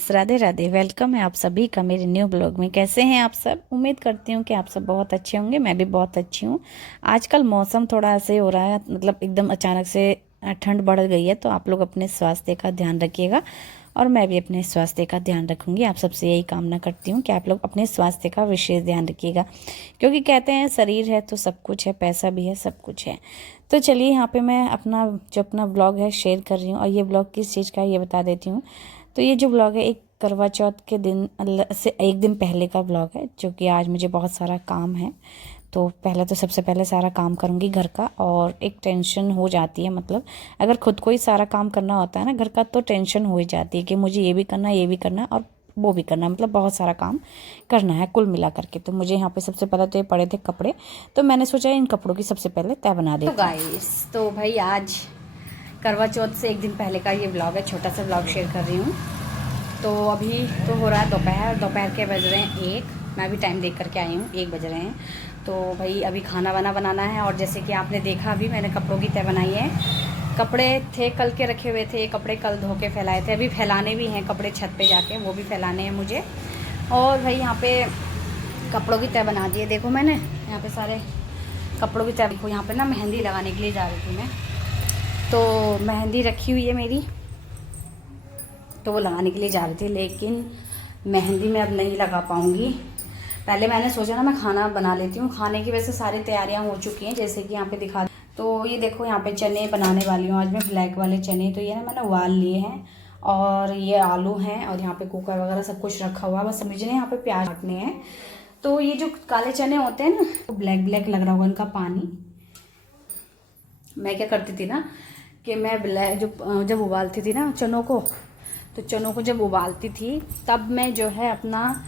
Friends, Radhe Radhe. Welcome है आप सभी का मेरे न्यू ब्लॉग में। कैसे हैं आप सब? उम्मीद करती हूँ कि आप सब बहुत अच्छे होंगे। मैं भी बहुत अच्छी हूँ। आजकल मौसम थोड़ा ऐसे हो रहा है, मतलब एकदम अचानक से ठंड बढ़ गई है, तो आप लोग अपने स्वास्थ्य का ध्यान रखिएगा और मैं भी अपने स्वास्थ्य का ध्यान रखूंगी। आप सबसे यही कामना करती हूँ कि आप लोग अपने स्वास्थ्य का विशेष ध्यान रखिएगा, क्योंकि कहते हैं शरीर है तो सब कुछ है, पैसा भी है, सब कुछ है। तो चलिए, यहाँ पे मैं अपना ब्लॉग है शेयर कर रही हूँ। और ये ब्लॉग किस चीज़ का है ये बता देती हूँ। तो ये जो ब्लॉग है एक करवा चौथ के दिन से एक दिन पहले का ब्लॉग है, जो कि आज मुझे बहुत सारा काम है। तो पहले तो सबसे पहले सारा काम करूँगी घर का, और एक टेंशन हो जाती है, मतलब अगर खुद को ही सारा काम करना होता है ना घर का, तो टेंशन हो ही जाती है कि मुझे ये भी करना, ये भी करना और वो भी करना, मतलब बहुत सारा काम करना है कुल मिला करके। तो मुझे यहाँ पे सबसे पहले तो ये पड़े थे कपड़े, तो मैंने सोचा इन कपड़ों की सबसे पहले तय बना देती हूँ। तो गाइस, तो भाई आज करवा चौथ से एक दिन पहले का ये ब्लॉग है, छोटा सा ब्लॉग शेयर कर रही हूँ। तो अभी तो हो रहा है दोपहर के बज रहे हैं 1। मैं अभी टाइम देख करके आई हूँ, 1 बज रहे हैं। तो भाई अभी खाना वाना बनाना है। और जैसे कि आपने देखा, अभी मैंने कपड़ों की तय बनाई है। कपड़े थे कल के रखे हुए थे, कपड़े कल धो के फैलाए थे, अभी फैलाने भी हैं कपड़े छत पे जाके, वो भी फैलाने हैं मुझे। और भाई यहाँ पे कपड़ों की तय बना दी है। देखो मैंने यहाँ पे सारे कपड़ों की तय, देखो यहाँ पे ना मेहंदी लगाने के लिए जा रही थी मैं, तो मेहंदी रखी हुई है मेरी, तो वो लगाने के लिए जा रही थी, लेकिन मेहंदी मैं अब नहीं लगा पाऊँगी। पहले मैंने सोचा ना मैं खाना बना लेती हूँ, खाने की वजह से सारी तैयारियाँ हो चुकी हैं, जैसे कि यहाँ पे दिखा। तो ये देखो यहाँ पे चने बनाने वाली हूँ आज मैं, ब्लैक वाले चने। तो ये ना मैंने उबाल लिए हैं, और ये आलू हैं, और यहाँ पे कुकर वगैरह सब कुछ रखा हुआ है। बस मुझे ना यहाँ पे प्याज काटने हैं। तो ये जो काले चने होते हैं ना, तो ब्लैक ब्लैक लग रहा होगा इनका पानी। मैं क्या करती थी ना कि मैं ब्लैक जब उबालती थी ना चनों को, तो चनों को जब उबालती थी तब मैं जो है अपना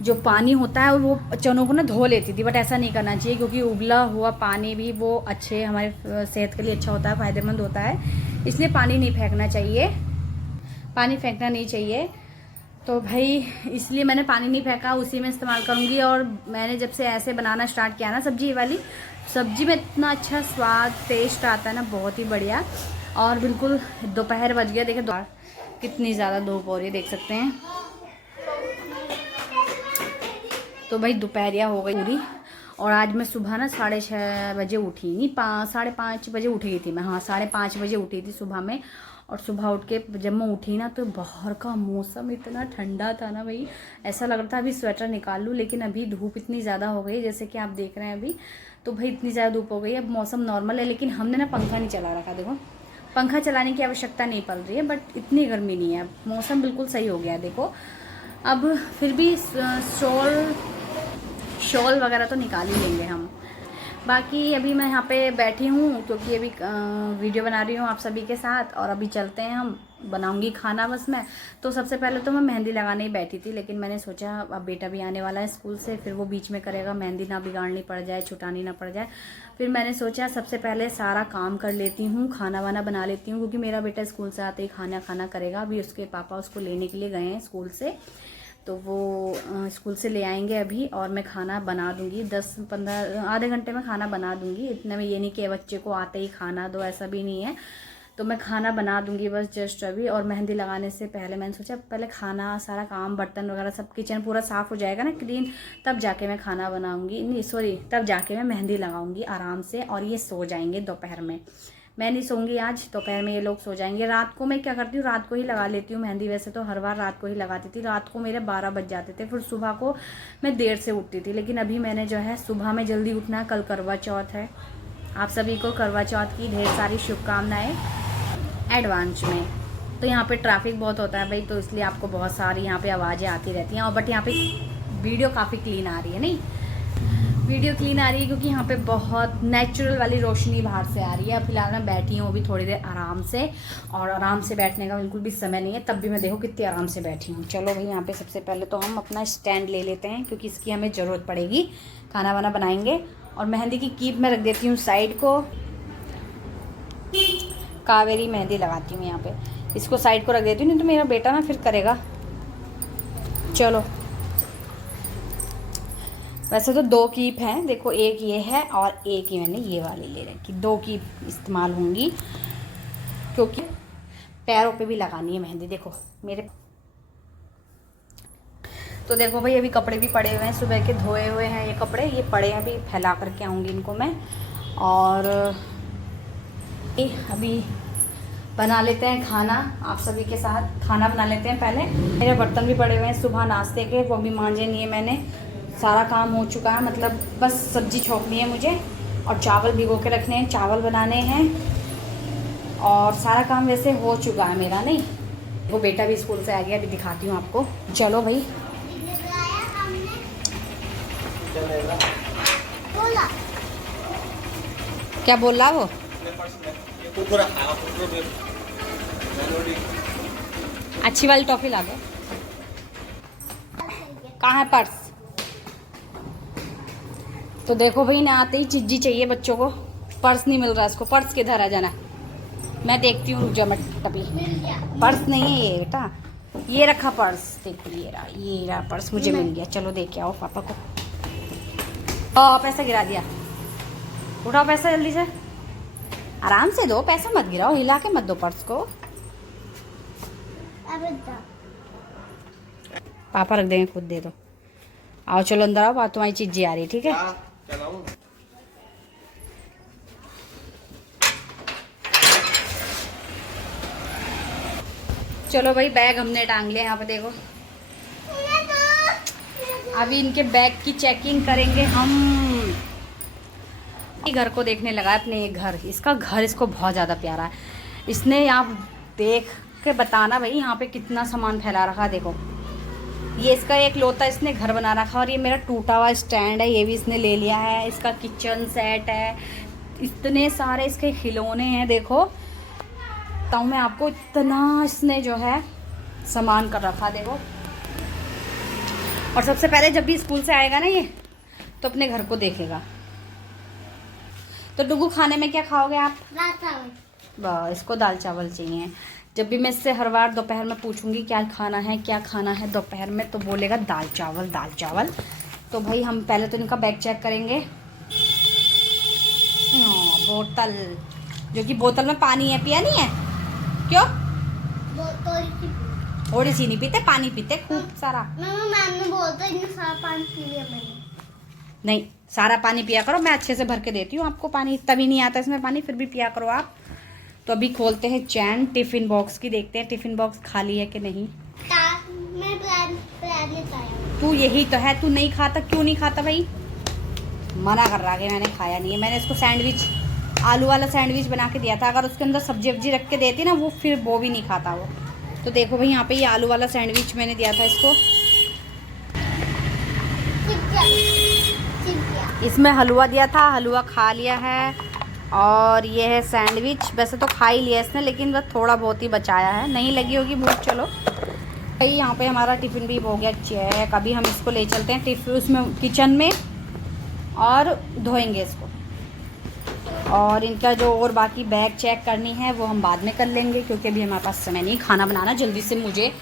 जो पानी होता है वो चनों को ना धो लेती थी। बट ऐसा नहीं करना चाहिए, क्योंकि उबला हुआ पानी भी वो अच्छे हमारे सेहत के लिए अच्छा होता है, फ़ायदेमंद होता है, इसलिए पानी नहीं फेंकना चाहिए, पानी फेंकना नहीं चाहिए। तो भाई इसलिए मैंने पानी नहीं फेंका, उसी में इस्तेमाल करूँगी। और मैंने जब से ऐसे बनाना स्टार्ट किया ना सब्जी वाली, सब्जी में इतना अच्छा स्वाद टेस्ट आता है ना, बहुत ही बढ़िया। और बिल्कुल दोपहर बज गया, देखे कितनी ज़्यादा धूप हो रही है, देख सकते हैं। तो भाई दोपहरिया हो गई पूरी। और आज मैं सुबह ना 6:30 बजे उठी, नहीं 5:30 बजे उठ गई थी मैं, हाँ 5:30 बजे उठी थी सुबह में। और सुबह उठ के जब मैं उठी ना, तो बाहर का मौसम इतना ठंडा था ना भाई, ऐसा लग रहा था अभी स्वेटर निकाल लूँ। लेकिन अभी धूप इतनी ज़्यादा हो गई, जैसे कि आप देख रहे हैं अभी, तो भाई इतनी ज़्यादा धूप हो गई। अब मौसम नॉर्मल है, लेकिन हमने ना पंखा नहीं चला रखा। देखो पंखा चलाने की आवश्यकता नहीं पड़ रही है, बट इतनी गर्मी नहीं है, मौसम बिल्कुल सही हो गया है। देखो अब फिर भी शॉल वगैरह तो निकाल ही लेंगे हम। बाकी अभी मैं यहाँ पे बैठी हूँ, क्योंकि अभी वीडियो बना रही हूँ आप सभी के साथ। और अभी चलते हैं, हम बनाऊंगी खाना बस मैं। तो सबसे पहले तो मैं मेहंदी लगाने ही बैठी थी, लेकिन मैंने सोचा अब बेटा भी आने वाला है स्कूल से, फिर वो बीच में करेगा, मेहंदी ना बिगाड़नी पड़ जाए, छुटानी ना पड़ जाए। फिर मैंने सोचा सबसे पहले सारा काम कर लेती हूँ, खाना वाना बना लेती हूँ, क्योंकि मेरा बेटा स्कूल से आते ही खाना करेगा। अभी उसके पापा उसको लेने के लिए गए हैं स्कूल से, तो वो स्कूल से ले आएंगे अभी, और मैं खाना बना दूंगी 10-15 आधे घंटे में खाना बना दूंगी। इतने में ये नहीं कि बच्चे को आते ही खाना दो, ऐसा भी नहीं है। तो मैं खाना बना दूंगी बस जस्ट अभी। और मेहंदी लगाने से पहले मैंने सोचा पहले खाना सारा काम, बर्तन वगैरह सब, किचन पूरा साफ़ हो जाएगा ना क्लीन, तब जाके मैं खाना बनाऊंगी, नहीं सॉरी, तब जाके मैं मेहंदी लगाऊंगी आराम से। और ये सो जाएंगे दोपहर में, मैं नहीं सोऊंगी आज, दोपहर में ये लोग सो जाएंगे। रात को मैं क्या करती हूँ, रात को ही लगा लेती हूँ मेहंदी। वैसे तो हर बार रात को ही लगाती थी, रात को मेरे 12 बज जाते थे, फिर सुबह को मैं देर से उठती थी। लेकिन अभी मैंने जो है सुबह में जल्दी उठना है, कल करवा चौथ है। आप सभी को करवा चौथ की ढेर सारी शुभकामनाएँ एडवांस में। तो यहाँ पे ट्रैफिक बहुत होता है भाई, तो इसलिए आपको बहुत सारी यहाँ पे आवाज़ें आती रहती हैं। और बट यहाँ पे वीडियो काफ़ी क्लीन आ रही है, नहीं वीडियो क्लीन आ रही है, क्योंकि यहाँ पे बहुत नेचुरल वाली रोशनी बाहर से आ रही है। फिलहाल मैं बैठी हूँ अभी थोड़ी देर आराम से, और आराम से बैठने का बिल्कुल भी समय नहीं है, तब भी मैं देखो कितनी आराम से बैठी हूँ। चलो भाई यहाँ पे सबसे पहले तो हम अपना स्टैंड ले लेते हैं, क्योंकि इसकी हमें ज़रूरत पड़ेगी, खाना वाना बनाएंगे। और मेहंदी की कीप में रख देती हूँ साइड को, कावेरी मेहंदी लगाती हूँ यहाँ पे, इसको साइड को रख देती हूँ, नहीं तो मेरा बेटा ना फिर करेगा। चलो वैसे तो 2 कीप हैं, देखो एक ये है और एक ही मैंने ये वाली ले रखी, 2 कीप इस्तेमाल होंगी, क्योंकि पैरों पे भी लगानी है मेहंदी। देखो मेरे तो देखो भाई अभी कपड़े भी पड़े हुए हैं, सुबह के धोए हुए हैं ये कपड़े, ये पड़े हैं, अभी फैला करके आऊँगी इनको मैं। और अभी बना लेते हैं खाना, आप सभी के साथ खाना बना लेते हैं। पहले मेरे बर्तन भी पड़े हुए हैं सुबह नाश्ते के, वो भी मांजे नहीं है मैंने, सारा काम हो चुका है, मतलब बस सब्जी छोंकनी है मुझे और चावल भिगो के रखने हैं, चावल बनाने हैं और सारा काम वैसे हो चुका है मेरा। नहीं वो बेटा भी स्कूल से आ गया, अभी दिखाती हूँ आपको। चलो भाई क्या बोल रहा वो? अच्छी वाली टॉफी ला दो। कहाँ है पर्स? तो देखो भाई ना आते ही चिज्जी चाहिए बच्चों को, पर्स नहीं मिल रहा इसको। पर्स किधर है? जाना मैं देखती हूँ, रुक जा मैं टपी। पर्स नहीं है ये बेटा, ये रखा पर्स, देखो ये रहा पर्स, मुझे मिल गया। चलो दे के आओ पापा को। पैसा गिरा दिया, उठाओ पैसा जल्दी से, आराम से दो, पैसा मत गिराओ, हिला के मत दो पर्स को। पापा रख देंगे, खुद दे दो। आओ चलो अंदर आओ, बात तुम्हारी चीजें आ रही, ठीक है? चलो भाई बैग हमने टांग लिया यहाँ पे, देखो अभी इनके बैग की चेकिंग करेंगे हम। घर को देखने लगा अपने एक घर, इसका घर इसको बहुत ज़्यादा प्यारा है। इसने आप देख के बताना भाई यहाँ पे कितना सामान फैला रखा है। देखो ये इसका एक लौता इसने घर बना रखा, और ये मेरा टूटा हुआ स्टैंड है, ये भी इसने ले लिया है। इसका किचन सेट है, इतने सारे इसके खिलौने हैं। देखो बताऊँ मैं आपको, इतना इसने जो है सामान कर रखा, देखो। और सबसे पहले जब भी स्कूल से आएगा ना ये, तो अपने घर को देखेगा। तो डुगू खाने में क्या खाओगे आप? दाल चावल। इसको दाल चावल चाहिए। जब भी मैं इससे हर बार दोपहर में पूछूंगी क्या खाना है दोपहर में, तो बोलेगा दाल चावल दाल चावल। तो भाई हम पहले तो इनका बैग चेक करेंगे। बोतल, जो कि बोतल में पानी है, पिया नहीं है? क्यों? थोड़ी सी नहीं पीते, पानी पीते खूब सारा। मैंने बोलता इतना सारा पानी पी लिया मैंने। नहीं सारा पानी पिया करो, मैं अच्छे से भर के देती हूँ आपको पानी, तभी नहीं आता इसमें पानी, फिर भी पिया करो आप। तो अभी खोलते हैं चैन टिफिन बॉक्स की, देखते हैं टिफिन बॉक्स खाली है कि नहीं। तू यही तो है, तू नहीं खाता, क्यों नहीं खाता भाई? मना कर रहा है, मैंने खाया नहीं है। मैंने इसको सैंडविच, आलू वाला सैंडविच बना के दिया था, अगर उसके अंदर सब्जी वब्जी रख के देती ना वो, फिर वो भी नहीं खाता वो। तो देखो भाई यहाँ पे ये आलू वाला सैंडविच मैंने दिया था इसको, इसमें हलवा दिया था, हलवा खा लिया है। और ये है सैंडविच, वैसे तो खा ही लिया इसने, लेकिन बस थोड़ा बहुत ही बचाया है, नहीं लगी होगी भूख। चलो भाई यहाँ पे हमारा टिफ़िन भी हो गया चेक। अभी हम इसको ले चलते हैं टिफ़िन उसमें किचन में और धोएंगे इसको। और इनका जो और बाकी बैग चेक करनी है वो हम बाद में कर लेंगे, क्योंकि अभी हमारे पास समय नहीं खाना बनाना जल्दी से मुझे।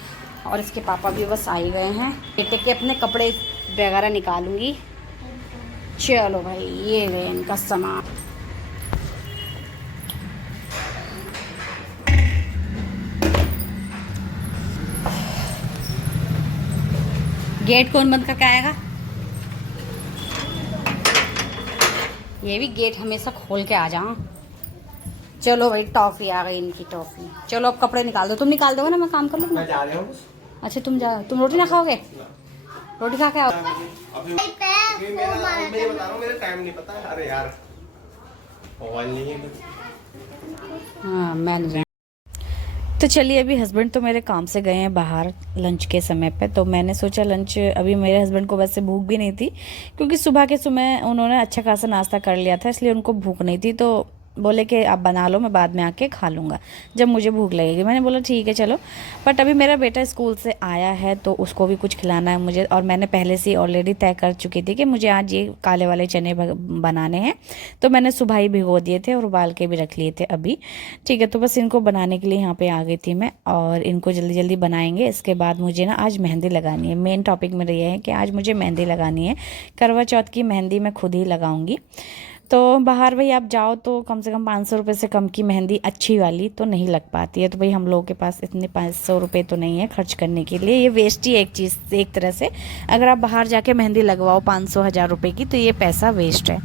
और इसके पापा भी बस आ ही गए हैं, बेटे के अपने कपड़े वगैरह निकालूंगी। चलो भाई ये गए इनका सामान। गेट कौन बंद करके आएगा? ये भी गेट हमेशा खोल के आ जाओ। चलो भाई टॉफ़ी आ गई इनकी, टॉफ़ी। चलो अब कपड़े निकाल दो, तुम निकाल दोगे ना, मैं काम कर लूँगा। अच्छा तुम जाओ, तुम रोटी ना खाओगे? रोटी खा के आओ। हाँ मैंने। तो चलिए अभी हस्बैंड तो मेरे काम से गए हैं बाहर लंच के समय पे, तो मैंने सोचा लंच, अभी मेरे हस्बैंड को वैसे भूख भी नहीं थी, क्योंकि सुबह के समय उन्होंने अच्छा खासा नाश्ता कर लिया था, इसलिए उनको भूख नहीं थी। तो बोले कि आप बना लो, मैं बाद में आके खा लूँगा जब मुझे भूख लगेगी। मैंने बोला ठीक है चलो। बट अभी मेरा बेटा स्कूल से आया है तो उसको भी कुछ खिलाना है मुझे, और मैंने पहले से ऑलरेडी तय कर चुकी थी कि मुझे आज ये काले वाले चने बनाने हैं, तो मैंने सुबह ही भिगो दिए थे और उबाल के भी रख लिए थे अभी। ठीक है, तो बस इनको बनाने के लिए यहाँ पर आ गई थी मैं, और इनको जल्दी जल्दी बनाएंगे। इसके बाद मुझे ना आज मेहंदी लगानी है। मेन टॉपिक मेरा ये है कि आज मुझे मेहंदी लगानी है, करवा चौथ की मेहंदी मैं खुद ही लगाऊंगी। तो बाहर भाई आप जाओ तो कम से कम 500 रुपये से कम की मेहंदी अच्छी वाली तो नहीं लग पाती है। तो भाई हम लोगों के पास इतने 500 रुपये तो नहीं है खर्च करने के लिए, ये वेस्ट ही एक चीज़ एक तरह से। अगर आप बाहर जाके मेहंदी लगवाओ 500 हज़ार रुपये की तो ये पैसा वेस्ट है।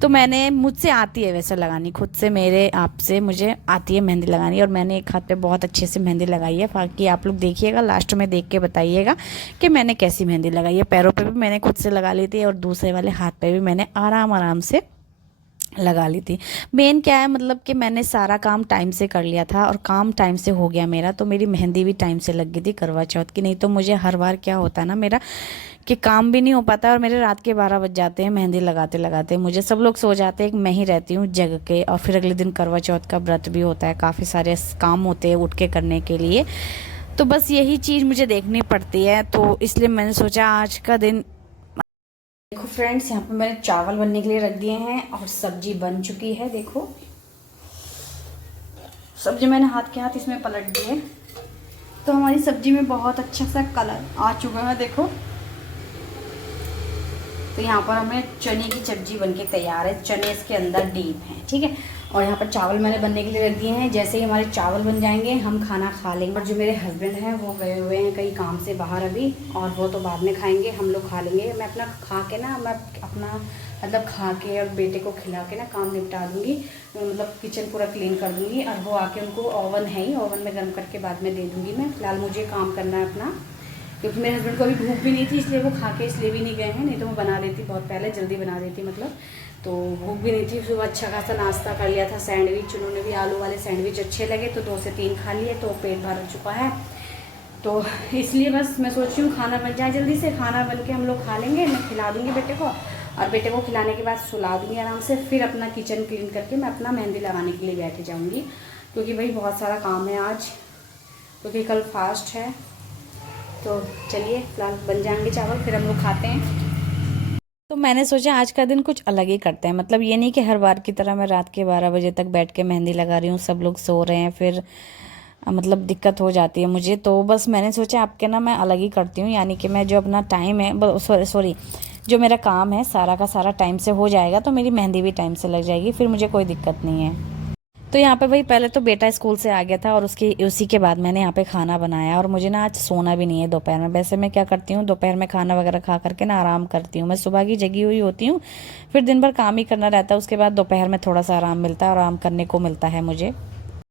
तो मैंने मुझसे आती है वैसे लगानी, खुद से मेरे आप से मुझे आती है मेहंदी लगानी, और मैंने एक हाथ पे बहुत अच्छे से मेहंदी लगाई है। बाकी आप लोग देखिएगा, लास्ट में देख के बताइएगा कि मैंने कैसी मेहंदी लगाई है। पैरों पे भी मैंने खुद से लगा ली थी और दूसरे वाले हाथ पे भी मैंने आराम आराम से लगा ली थी। मेन क्या है मतलब कि मैंने सारा काम टाइम से कर लिया था और काम टाइम से हो गया मेरा, तो मेरी मेहंदी भी टाइम से लग गई थी करवा चौथ की। नहीं तो मुझे हर बार क्या होता है ना मेरा कि काम भी नहीं हो पाता और मेरे रात के 12 बज जाते हैं मेहंदी लगाते लगाते। मुझे सब लोग सो जाते हैं, मैं ही रहती हूँ जग के, और फिर अगले दिन करवा चौथ का व्रत भी होता है, काफ़ी सारे काम होते हैं उठ के करने के लिए। तो बस यही चीज़ मुझे देखनी पड़ती है, तो इसलिए मैंने सोचा आज का दिन। देखो फ्रेंड्स, यहाँ पे मैंने चावल बनने के लिए रख दिए हैं और सब्जी बन चुकी है। देखो सब्जी मैंने हाथ के हाथ इसमें पलट दी है, तो हमारी सब्जी में बहुत अच्छा सा कलर आ चुका है। देखो तो यहाँ पर हमें चने की सब्जी बनके तैयार है, चने इसके अंदर डीप हैं, ठीक है। और यहाँ पर चावल मैंने बनने के लिए रख दिए हैं। जैसे ही हमारे चावल बन जाएंगे हम खाना खा लेंगे। और जो मेरे हस्बैंड हैं वो गए हुए हैं कहीं काम से बाहर अभी, और वो तो बाद में खाएंगे, हम लोग खा लेंगे। मैं अपना खा के ना, मैं अपना मतलब खा के और बेटे को खिला के ना काम निपटा दूँगी, मतलब किचन पूरा क्लीन कर दूँगी। और वो आके उनको ओवन है ही, ओवन में गर्म करके बाद में दे दूँगी मैं। फिलहाल मुझे काम करना है अपना, क्योंकि मेरे हस्बैंड को अभी भूख भी नहीं थी, इसलिए वो खा के इसलिए भी नहीं गए हैं। नहीं तो मैं बना देती बहुत पहले, जल्दी बना देती मतलब। तो भूख भी नहीं थी, सुबह अच्छा खासा नाश्ता कर लिया था, सैंडविच। उन्होंने भी आलू वाले सैंडविच अच्छे लगे तो 2 से 3 खा लिए, तो पेट भर चुका है। तो इसलिए बस मैं सोच रही हूँ खाना बन जाए जल्दी से, खाना बन के हम लोग खा लेंगे, मैं खिला दूँगी बेटे को, और बेटे को खिलाने के बाद सुला दूँगी आराम से। फिर अपना किचन क्लीन करके मैं अपना मेहंदी लगाने के लिए बैठ जाऊँगी, क्योंकि भाई बहुत सारा काम है आज, क्योंकि कल फास्ट है। तो चलिए फिलहाल बन जाएंगे चावल, फिर हम लोग खाते हैं। तो मैंने सोचा आज का दिन कुछ अलग ही करते हैं, मतलब ये नहीं कि हर बार की तरह मैं रात के 12 बजे तक बैठ के मेहंदी लगा रही हूँ, सब लोग सो रहे हैं, फिर मतलब दिक्कत हो जाती है मुझे। तो बस मैंने सोचा आपके ना मैं अलग ही करती हूँ, यानी कि मैं जो अपना टाइम है, सॉरी जो मेरा काम है सारा का सारा टाइम से हो जाएगा, तो मेरी मेहंदी भी टाइम से लग जाएगी, फिर मुझे कोई दिक्कत नहीं है। तो यहाँ पे भाई पहले तो बेटा स्कूल से आ गया था, और उसी के बाद मैंने यहाँ पे खाना बनाया। और मुझे ना आज सोना भी नहीं है दोपहर में। वैसे मैं क्या करती हूँ, दोपहर में खाना वगैरह खा करके ना आराम करती हूँ। मैं सुबह की जगी हुई होती हूँ, फिर दिन भर काम ही करना रहता है, उसके बाद दोपहर में थोड़ा सा आराम मिलता है, और आराम करने को मिलता है मुझे।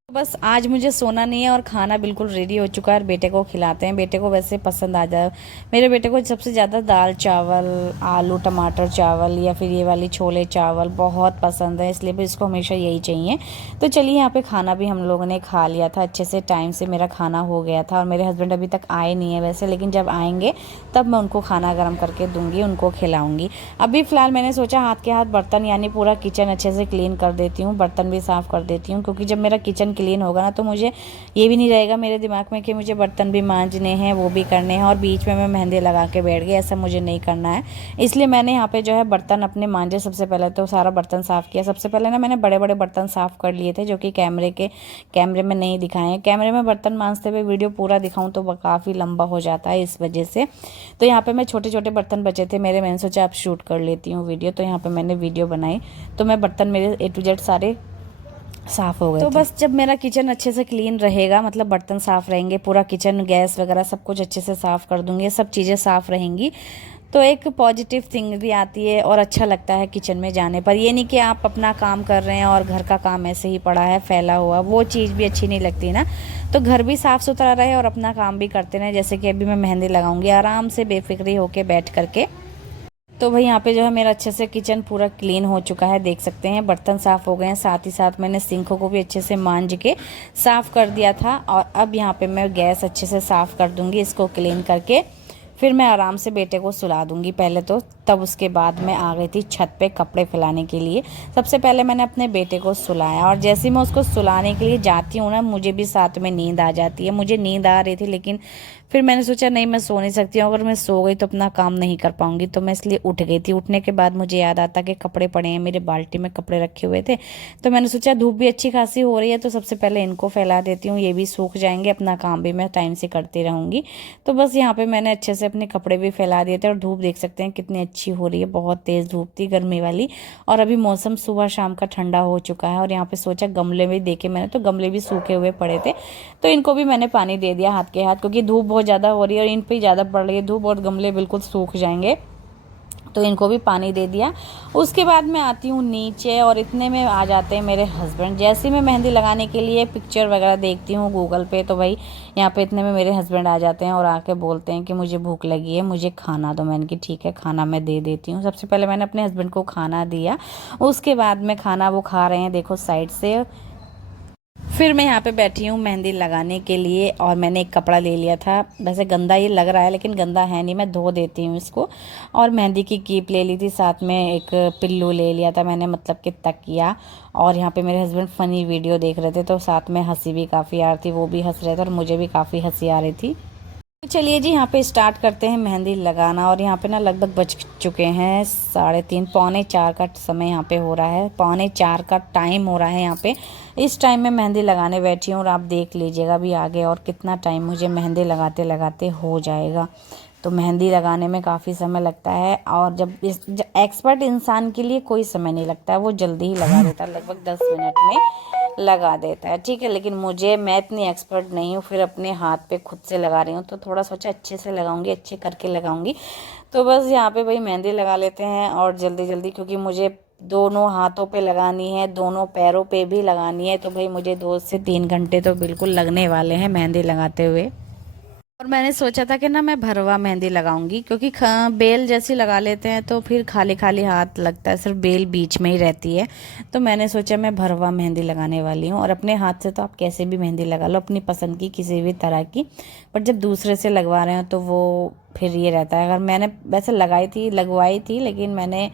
तो बस आज मुझे सोना नहीं है, और खाना बिल्कुल रेडी हो चुका है, और बेटे को खिलाते हैं। बेटे को वैसे पसंद आ जाए, मेरे बेटे को सबसे ज़्यादा दाल चावल, आलू टमाटर चावल, या फिर ये वाली छोले चावल बहुत पसंद है, इसलिए भी इसको हमेशा यही चाहिए। तो चलिए यहाँ पे खाना भी हम लोगों ने खा लिया था अच्छे से, टाइम से मेरा खाना हो गया था। और मेरे हस्बैंड अभी तक आए नहीं है वैसे, लेकिन जब आएंगे तब मैं उनको खाना गर्म करके दूँगी, उनको खिलाऊँगी। अभी फ़िलहाल मैंने सोचा हाथ के हाथ बर्तन, यानी पूरा किचन अच्छे से क्लीन कर देती हूँ, बर्तन भी साफ़ कर देती हूँ, क्योंकि जब मेरा किचन क्लीन होगा ना तो मुझे ये भी नहीं रहेगा मेरे दिमाग में कि मुझे बर्तन भी मांजने हैं, वो भी करने हैं, और बीच में मैं मेहंदी लगा के बैठ गई, ऐसा मुझे नहीं करना है। इसलिए मैंने यहाँ पे जो है बर्तन अपने मांजे, सबसे पहले तो सारा बर्तन साफ़ किया। सबसे पहले ना मैंने बड़े बड़े बर्तन साफ़ कर लिए थे, जो कि कैमरे में नहीं दिखाए हैं। कैमरे में बर्तन मांजते हुए वीडियो पूरा दिखाऊँ तो काफ़ी लंबा हो जाता है, इस वजह से। तो यहाँ पर मैं छोटे छोटे बर्तन बचे थे मेरे, मैंने सोचा अब शूट कर लेती हूँ वीडियो। तो यहाँ पर मैंने वीडियो बनाई, तो मैं बर्तन मेरे A to Z सारे साफ़ हो गए। तो बस जब मेरा किचन अच्छे से क्लीन रहेगा, मतलब बर्तन साफ़ रहेंगे, पूरा किचन गैस वगैरह सब कुछ अच्छे से साफ़ कर दूँगी, सब चीज़ें साफ़ रहेंगी, तो एक पॉजिटिव थिंग भी आती है और अच्छा लगता है किचन में जाने पर। ये नहीं कि आप अपना काम कर रहे हैं और घर का काम ऐसे ही पड़ा है फैला हुआ, वो चीज़ भी अच्छी नहीं लगती ना। तो घर भी साफ़ सुथरा रहे और अपना काम भी करते रहें। जैसे कि अभी मैं मेहंदी लगाऊंगी आराम से बेफिक्री होके बैठ करके। तो भाई यहाँ पे जो है मेरा अच्छे से किचन पूरा क्लीन हो चुका है, देख सकते हैं बर्तन साफ़ हो गए हैं, साथ ही साथ मैंने सिंकों को भी अच्छे से मांज के साफ़ कर दिया था। और अब यहाँ पे मैं गैस अच्छे से साफ़ कर दूँगी, इसको क्लीन करके फिर मैं आराम से बेटे को सुला दूँगी पहले तो। तब उसके बाद मैं आ गई थी छत पे कपड़े फैलाने के लिए। सबसे पहले मैंने अपने बेटे को सुलाया, और जैसे ही मैं उसको सुलाने के लिए जाती हूँ ना, मुझे भी साथ में नींद आ जाती है। मुझे नींद आ रही थी, लेकिन फिर मैंने सोचा नहीं, मैं सो नहीं सकती हूँ, अगर मैं सो गई तो अपना काम नहीं कर पाऊंगी, तो मैं इसलिए उठ गई थी। उठने के बाद मुझे याद आता कि कपड़े पड़े हैं, मेरे बाल्टी में कपड़े रखे हुए थे, तो मैंने सोचा धूप भी अच्छी खासी हो रही है तो सबसे पहले इनको फैला देती हूँ, ये भी सूख जाएंगे, अपना काम भी मैं टाइम से करती रहूँगी। तो बस यहाँ पे मैंने अच्छे से अपने कपड़े भी फैला दिए थे, और धूप देख सकते हैं कितनी अच्छी हो रही है, बहुत तेज़ धूप थी गर्मी वाली। और अभी मौसम सुबह शाम का ठंडा हो चुका है, और यहाँ पे सोचा गमले में देखे मैंने, तो गमले भी सूखे हुए पड़े थे, तो इनको भी मैंने पानी दे दिया हाथ के हाथ, क्योंकि धूप बहुत ज़्यादा हो रही है और इन पे ज़्यादा पड़ रही है धूप, और गमले बिल्कुल सूख जाएंगे, तो इनको भी पानी दे दिया। उसके बाद मैं आती हूँ नीचे, और इतने में आ जाते हैं मेरे हस्बैंड। जैसे मैं मेहंदी लगाने के लिए पिक्चर वगैरह देखती हूँ गूगल पे, तो भाई यहाँ पे इतने में मेरे हस्बैंड आ जाते हैं और आके बोलते हैं कि मुझे भूख लगी है, मुझे खाना दो। मैंने कि ठीक है, खाना मैं दे देती हूँ। सबसे पहले मैंने अपने हस्बैंड को खाना दिया, उसके बाद में खाना वो खा रहे हैं, देखो साइड से। फिर मैं यहाँ पे बैठी हूँ मेहंदी लगाने के लिए, और मैंने एक कपड़ा ले लिया था, वैसे गंदा ये लग रहा है लेकिन गंदा है नहीं, मैं धो देती हूँ इसको। और मेहंदी की कीप ले ली थी, साथ में एक पिल्लू ले लिया था मैंने, मतलब कि तकिया। और यहाँ पे मेरे हस्बैंड फ़नी वीडियो देख रहे थे, तो साथ में हंसी भी काफ़ी आ रही थी, वो भी हंस रहे थे और मुझे भी काफ़ी हंसी आ रही थी। तो चलिए जी, यहाँ पे स्टार्ट करते हैं मेहंदी लगाना। और यहाँ पे ना लगभग बज चुके हैं 3:30, पौने 4 का समय यहाँ पे हो रहा है, पौने 4 का टाइम हो रहा है यहाँ पे। इस टाइम में मेहंदी लगाने बैठी हूँ, और आप देख लीजिएगा भी आगे और कितना टाइम मुझे मेहंदी लगाते लगाते हो जाएगा। तो मेहंदी लगाने में काफ़ी समय लगता है, और जब एक्सपर्ट इंसान के लिए कोई समय नहीं लगता है, वो जल्दी ही लगा देता है, लगभग 10 मिनट में लगा देता है, ठीक है। लेकिन मैं इतनी एक्सपर्ट नहीं हूँ, फिर अपने हाथ पे खुद से लगा रही हूँ, तो थोड़ा सोचा अच्छे से लगाऊंगी, अच्छे करके लगाऊंगी। तो बस यहाँ पे भाई मेहंदी लगा लेते हैं, और जल्दी जल्दी, क्योंकि मुझे दोनों हाथों पे लगानी है, दोनों पैरों पे भी लगानी है, तो भाई मुझे 2 से 3 घंटे तो बिल्कुल लगने वाले हैं मेहंदी लगाते हुए। और मैंने सोचा था कि ना मैं भरवा मेहंदी लगाऊंगी, क्योंकि बेल जैसी लगा लेते हैं तो फिर खाली खाली हाथ लगता है, सिर्फ बेल बीच में ही रहती है। तो मैंने सोचा मैं भरवा मेहंदी लगाने वाली हूँ। और अपने हाथ से तो आप कैसे भी मेहंदी लगा लो, अपनी पसंद की किसी भी तरह की, पर जब दूसरे से लगवा रहे हो तो वो फिर ये रहता है। अगर मैंने वैसे लगवाई थी, लेकिन मैंने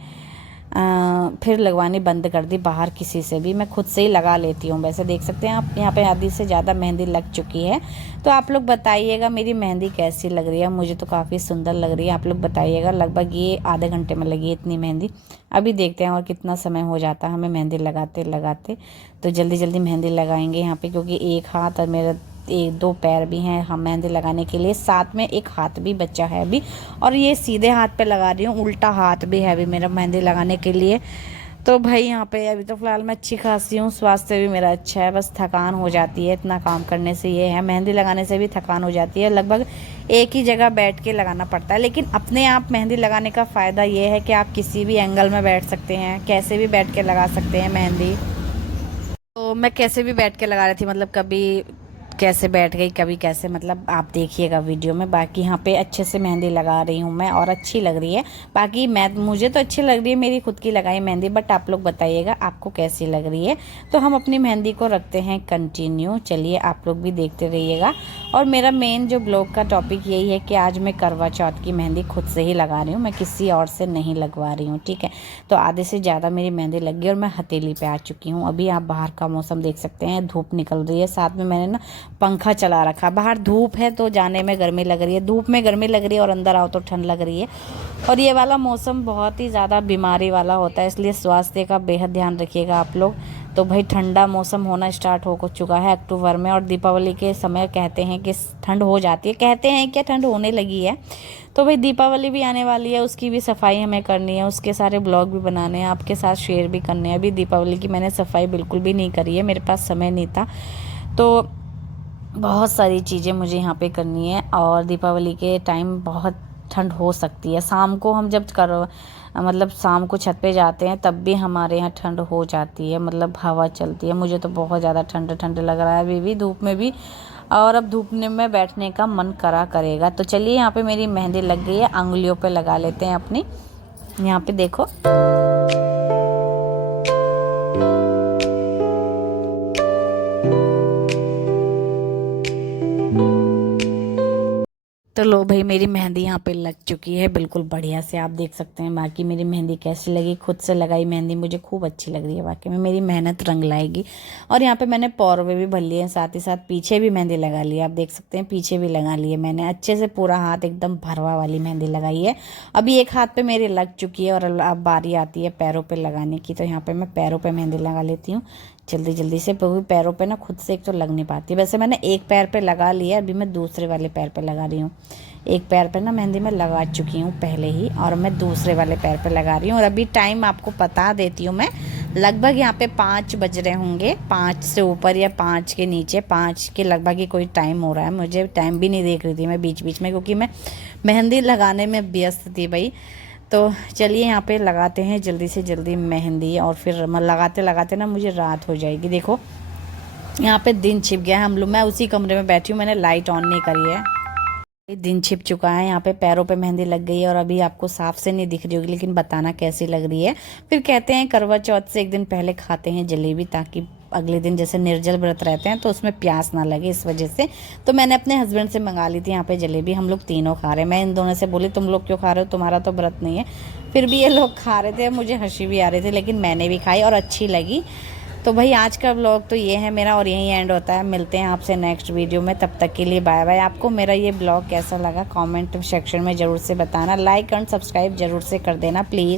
फिर लगवानी बंद कर दी, बाहर किसी से भी, मैं खुद से ही लगा लेती हूँ। वैसे देख सकते हैं आप, यहाँ पे आधी से ज़्यादा मेहंदी लग चुकी है। तो आप लोग बताइएगा मेरी मेहंदी कैसी लग रही है, मुझे तो काफ़ी सुंदर लग रही है, आप लोग बताइएगा। लगभग ये आधे घंटे में लगी है इतनी मेहंदी। अभी देखते हैं और कितना समय हो जाता है हमें मेहंदी लगाते लगाते। तो जल्दी जल्दी मेहंदी लगाएंगे यहाँ पे, क्योंकि एक हाथ और मेरा 1-2 पैर भी हैं हम मेहंदी लगाने के लिए, साथ में एक हाथ भी बचा है अभी। और ये सीधे हाथ पे लगा रही हूँ, उल्टा हाथ भी है अभी मेरा मेहंदी लगाने के लिए। तो भाई यहाँ पे अभी तो फ़िलहाल मैं अच्छी खासी हूँ, स्वास्थ्य भी मेरा अच्छा है, बस थकान हो जाती है इतना काम करने से, ये है मेहंदी लगाने से भी थकान हो जाती है। लगभग एक ही जगह बैठ के लगाना पड़ता है, लेकिन अपने आप मेहंदी लगाने का फ़ायदा ये है कि आप किसी भी एंगल में बैठ सकते हैं, कैसे भी बैठ के लगा सकते हैं मेहंदी। तो मैं कैसे भी बैठ के लगा रही थी, मतलब कभी कैसे बैठ गई, कभी कैसे, मतलब आप देखिएगा वीडियो में। बाकी यहाँ पे अच्छे से मेहंदी लगा रही हूँ मैं, और अच्छी लग रही है। बाकी मुझे तो अच्छी लग रही है मेरी खुद की लगाई मेहंदी, बट आप लोग बताइएगा आपको कैसी लग रही है। तो हम अपनी मेहंदी को रखते हैं कंटिन्यू, चलिए आप लोग भी देखते रहिएगा। और मेरा मेन जो ब्लॉग का टॉपिक यही है कि आज मैं करवा चौथ की मेहंदी खुद से ही लगा रही हूँ, मैं किसी और से नहीं लगवा रही हूँ, ठीक है। तो आधे से ज़्यादा मेरी मेहंदी लग गई, और मैं हथेली पे आ चुकी हूँ। अभी आप बाहर का मौसम देख सकते हैं, धूप निकल रही है, साथ में मैंने ना पंखा चला रखा। बाहर धूप है तो जाने में गर्मी लग रही है, धूप में गर्मी लग रही है, और अंदर आओ तो ठंड लग रही है। और ये वाला मौसम बहुत ही ज़्यादा बीमारी वाला होता है, इसलिए स्वास्थ्य का बेहद ध्यान रखिएगा आप लोग। तो भाई ठंडा मौसम होना स्टार्ट हो चुका है अक्टूबर में, और दीपावली के समय कहते हैं कि ठंड हो जाती है, कहते हैं क्या ठंड होने लगी है। तो भाई दीपावली भी आने वाली है, उसकी भी सफाई हमें करनी है, उसके सारे ब्लॉग भी बनाने हैं, आपके साथ शेयर भी करने हैं। अभी दीपावली की मैंने सफाई बिल्कुल भी नहीं करी है, मेरे पास समय नहीं था, तो बहुत सारी चीज़ें मुझे यहाँ पे करनी है। और दीपावली के टाइम बहुत ठंड हो सकती है, शाम को हम जब मतलब शाम को छत पे जाते हैं तब भी हमारे यहाँ ठंड हो जाती है, मतलब हवा चलती है। मुझे तो बहुत ज़्यादा ठंड ठंड लग रहा है अभी भी, धूप में भी, और अब धूप में बैठने का मन करेगा। तो चलिए, यहाँ पे मेरी मेहंदी लग गई है, अंगुलियों पे लगा लेते हैं अपनी। यहाँ पे देखो, तो लो भाई, मेरी मेहंदी यहाँ पे लग चुकी है बिल्कुल बढ़िया से, आप देख सकते हैं। बाकी मेरी मेहंदी कैसी लगी, खुद से लगाई मेहंदी मुझे खूब अच्छी लग रही है। बाकी में मेरी मेहनत रंग लाएगी। और यहाँ पे मैंने पौरवे भी भर लिए हैं, साथ ही साथ पीछे भी मेहंदी लगा ली है। आप देख सकते हैं पीछे भी लगा ली है मैंने अच्छे से, पूरा हाथ एकदम भरवा वाली मेहंदी लगाई है। अभी एक हाथ पे मेरी लग चुकी है और अब बारी आती है पैरों पे लगाने की। तो यहाँ पे मैं पैरों पे मेहंदी लगा लेती हूँ जल्दी जल्दी से, क्योंकि पैरों पे ना खुद से एक तो लग नहीं पाती। वैसे मैंने एक पैर पे लगा लिया, अभी मैं दूसरे वाले पैर पे लगा रही हूँ। एक पैर पे ना मेहंदी मैं लगा चुकी हूँ पहले ही, और मैं दूसरे वाले पैर पे लगा रही हूँ। और अभी टाइम आपको बता देती हूँ मैं, लगभग यहाँ पे 5 बज रहे होंगे, 5 से ऊपर या 5 के नीचे, 5 के लगभग ही कोई टाइम हो रहा है। मुझे टाइम भी नहीं देख रही थी मैं बीच बीच में, क्योंकि मैं मेहंदी लगाने में व्यस्त थी भाई। तो चलिए यहाँ पे लगाते हैं जल्दी से जल्दी मेहंदी, और फिर लगाते लगाते ना मुझे रात हो जाएगी। देखो यहाँ पे दिन छिप गया है, हम लोग, मैं उसी कमरे में बैठी हूँ, मैंने लाइट ऑन नहीं करी है। दिन छिप चुका है, यहाँ पे पैरों पे मेहंदी लग गई है, और अभी आपको साफ से नहीं दिख रही होगी, लेकिन बताना कैसी लग रही है। फिर कहते हैं करवा चौथ से एक दिन पहले खाते हैं जलेबी, ताकि अगले दिन जैसे निर्जल व्रत रहते हैं तो उसमें प्यास ना लगे, इस वजह से। तो मैंने अपने हस्बैंड से मंगा ली थी यहाँ पे जलेबी, हम लोग तीनों खा रहे हैं। मैं इन दोनों से बोली तुम लोग क्यों खा रहे हो, तुम्हारा तो व्रत नहीं है। फिर भी ये लोग खा रहे थे, मुझे हंसी भी आ रही थी, लेकिन मैंने भी खाई और अच्छी लगी। तो भाई आज का ब्लॉग तो ये है मेरा, और यहीं एंड होता है। मिलते हैं आपसे नेक्स्ट वीडियो में, तब तक के लिए बाय बाय। आपको मेरा ये ब्लॉग कैसा लगा कमेंट सेक्शन में ज़रूर से बताना, लाइक एंड सब्सक्राइब ज़रूर से कर देना प्लीज़।